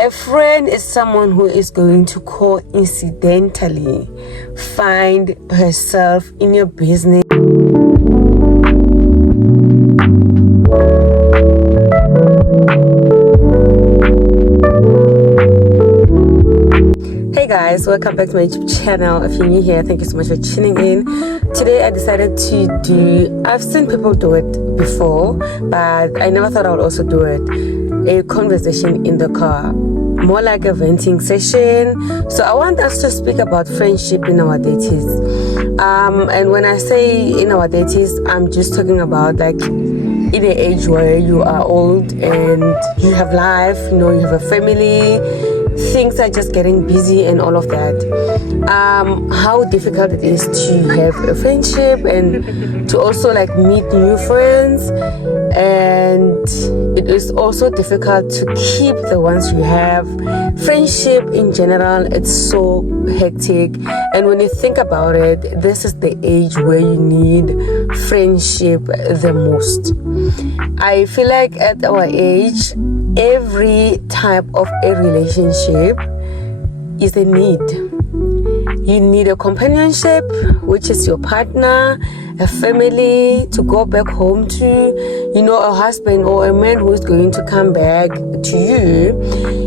A friend is someone who is going to coincidentally find herself in your business. Hey guys, welcome back to my YouTube channel. If you're new here, thank you so much for tuning in. Today I decided to do, I've seen people do it before, but I never thought I would also do it, a conversation in the car, more like a venting session. So I want us to speak about friendship in our 30s. And when I say in our 30s, I'm just talking about like in an age where you are old and you have life, you know, you have a family, things are just getting busy and all of that. How difficult it is to have a friendship and to also like meet new friends, and it is also difficult to keep the ones you have. Friendship in general, it's so hectic, and when you think about it, this is the age where you need friendship the most. I feel like at our age, every type of a relationship is a need. You need a companionship, which is your partner, a family to go back home to, you know, a husband or a man who is going to come back to you.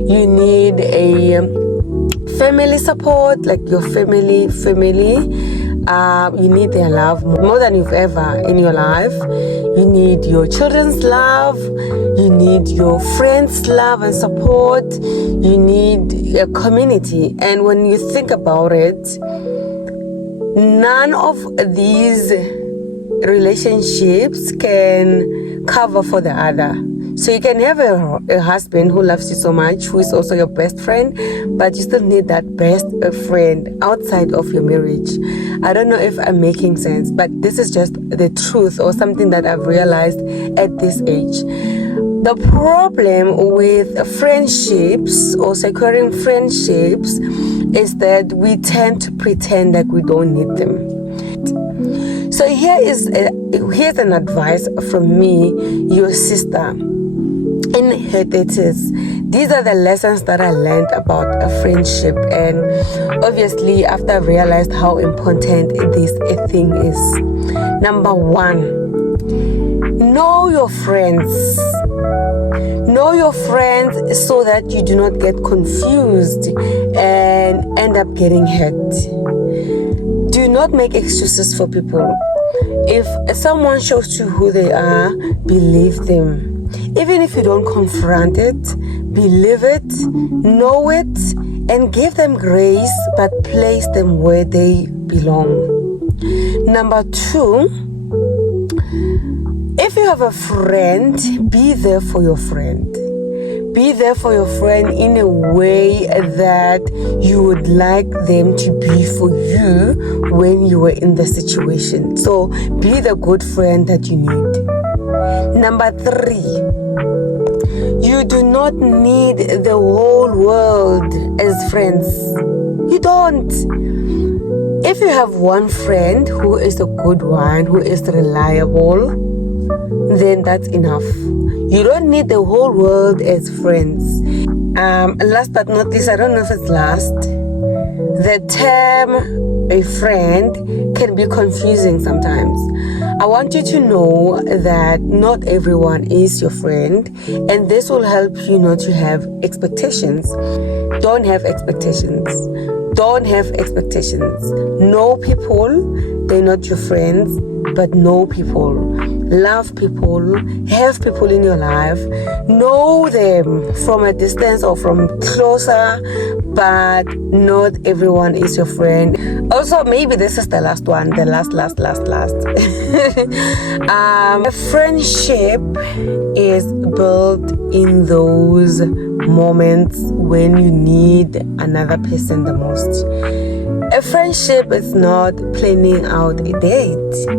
You need a family support, like your family. You need their love more than you've ever in your life. You need your children's love. You need your friends' love and support. You need a community. And when you think about it, none of these relationships can cover for the other. So you can have a husband who loves you so much, who is also your best friend, but you still need that best friend outside of your marriage. I don't know if I'm making sense, but this is just the truth or something that I've realized at this age. The problem with friendships or securing friendships is that we tend to pretend like we don't need them. So here's an advice from me, your sister in her 30s. These are the lessons that I learned about a friendship, and obviously after I realized how important this thing is. Number one, know your friends. Know your friends so that you do not get confused and end up getting hurt. Do not make excuses for people. If someone shows you who they are, believe them. Even if you don't confront it, believe it, know it, and give them grace, but place them where they belong. Number two, if you have a friend, be there for your friend. Be there for your friend in a way that you would like them to be for you when you were in the situation. So be the good friend that you need. Number three, you do not need the whole world as friends. You don't. If you have one friend who is a good one, who is reliable, then that's enough. You don't need the whole world as friends. Last but not least, I don't know if it's last, the term a friend can be confusing sometimes. I want you to know that not everyone is your friend, and this will help you not to have expectations. Don't have expectations. Don't have expectations. Know people, they're not your friends, but know people. Love people, have people in your life, know them from a distance or from closer, but not everyone is your friend. Also, maybe this is the last one, the last. A friendship is built in those moments when you need another person the most. A friendship is not planning out a date.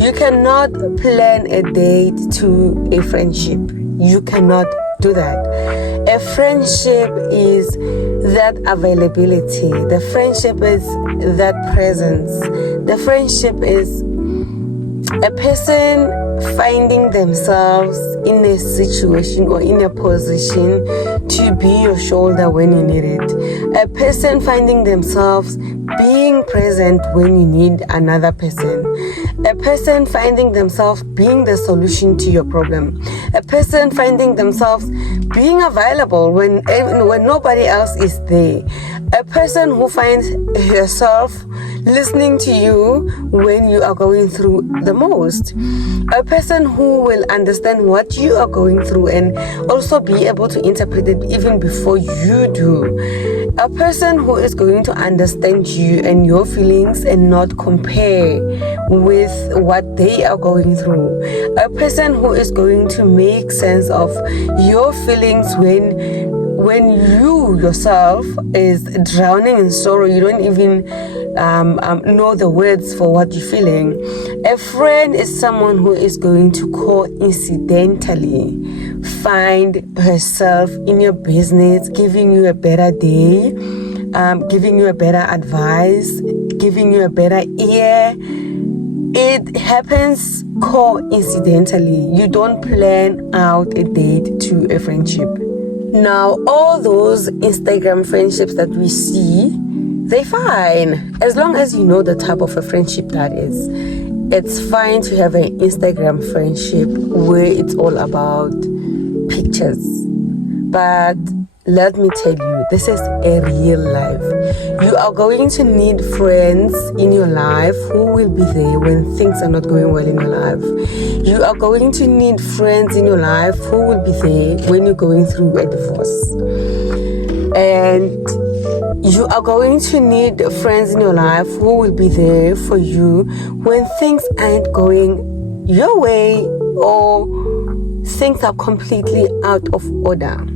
You cannot plan a date to a friendship. You cannot do that. A friendship is that availability. The friendship is that presence. The friendship is a person finding themselves in a situation or in a position to be your shoulder when you need it. A person finding themselves being present when you need another person. A person finding themselves being the solution to your problem. A person finding themselves being available when nobody else is there. A person who finds herself listening to you when you are going through the most. A person who will understand what you are going through and also be able to interpret it even before you do. A person who is going to understand you and your feelings and not compare with what they are going through. A person who is going to make sense of your feelings when you yourself is drowning in sorrow. You don't even know the words for what you're feeling. A friend is someone who is going to coincidentally find herself in your business, giving you a better day, giving you a better advice, giving you a better ear. It happens coincidentally. You don't plan out a date to a friendship. Now, all those Instagram friendships that we see, they're fine. As long as you know the type of a friendship that is. It's fine to have an Instagram friendship where it's all about pictures. But let me tell you, this is a real life. You are going to need friends in your life who will be there when things are not going well in your life. You are going to need friends in your life who will be there when you're going through a divorce. And you are going to need friends in your life who will be there for you when things aren't going your way or things are completely out of order.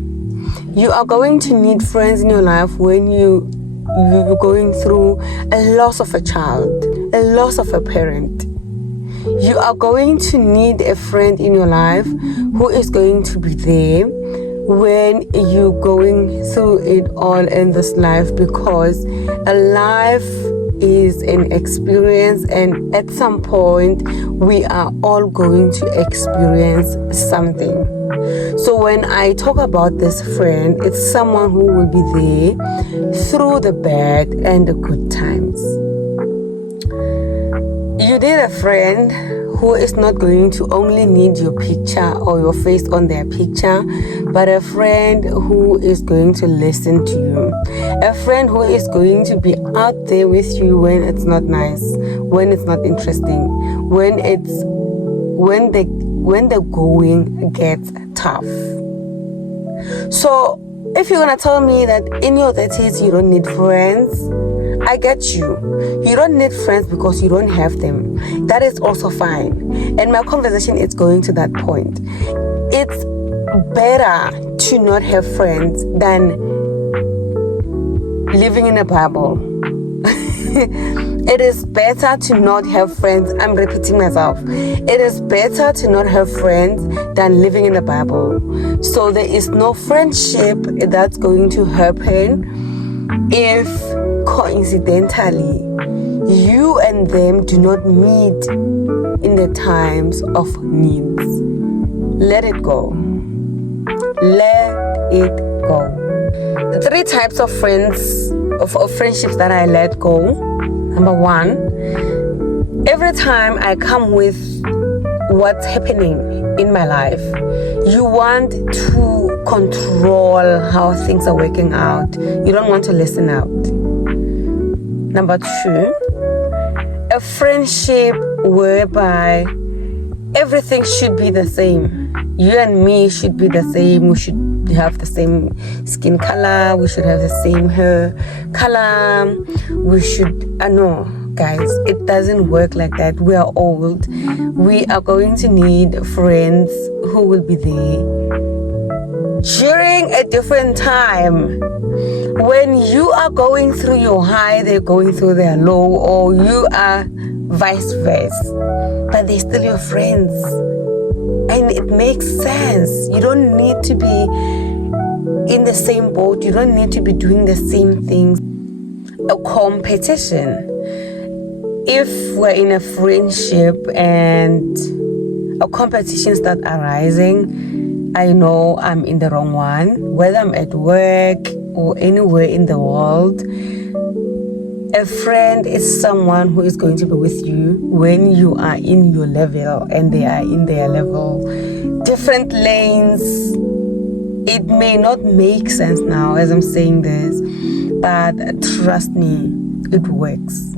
You are going to need friends in your life when you're going through a loss of a child, a loss of a parent. You are going to need a friend in your life who is going to be there when you're going through it all in this life, because a life is an experience, and at some point we are all going to experience something. So when I talk about this friend, it's someone who will be there through the bad and the good times. You need a friend who is not going to only need your picture or your face on their picture, but a friend who is going to listen to you. A friend who is going to be out there with you when it's not nice, when it's not interesting, when the going gets tough. So if you're gonna tell me that in your 30s you don't need friends, I get you. You don't need friends because you don't have them. That is also fine. And my conversation is going to that point. It's better to not have friends than living in a bubble. It is better to not have friends. I'm repeating myself. It is better to not have friends than living in a bubble. So there is no friendship that's going to happen if coincidentally you and them do not meet in the times of needs. Let it go. Let it go. 3 types of friends, of friendships that I let go. Number 1, every time I come with what's happening in my life, you want to control how things are working out. You don't want to listen out. Number 2, a friendship whereby everything should be the same. You and me should be the same. We should have the same skin color. We should have the same hair color. We should, no, guys, it doesn't work like that. We are old. We are going to need friends who will be there during a different time. When you are going through your high, they're going through their low, or you are vice versa. But they're still your friends. And it makes sense. You don't need to be in the same boat. You don't need to be doing the same things. A competition. If we're in a friendship and a competition starts arising, I know I'm in the wrong one, whether I'm at work or anywhere in the world. A friend is someone who is going to be with you when you are in your level and they are in their level. Different lanes. It may not make sense now as I'm saying this, but trust me, it works.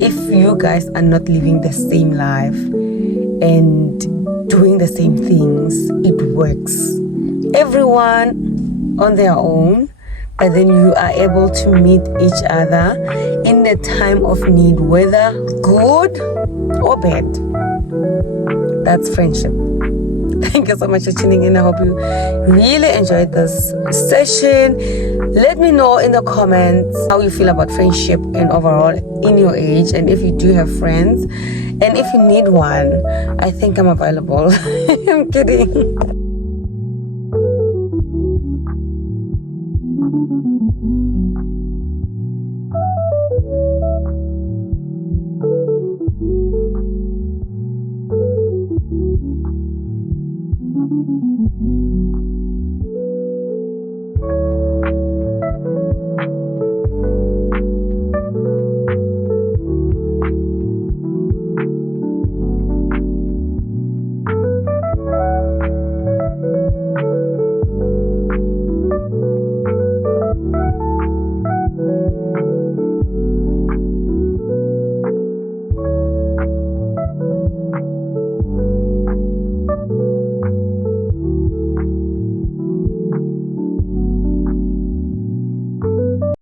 If you guys are not living the same life and doing the same things, it works. Everyone on their own, but then you are able to meet each other in the time of need, whether good or bad. That's friendship. Thank you so much for tuning in. I hope you really enjoyed this session. Let me know in the comments how you feel about friendship and overall in your age, and if you do have friends, and if you need one, I think I'm available. I'm kidding.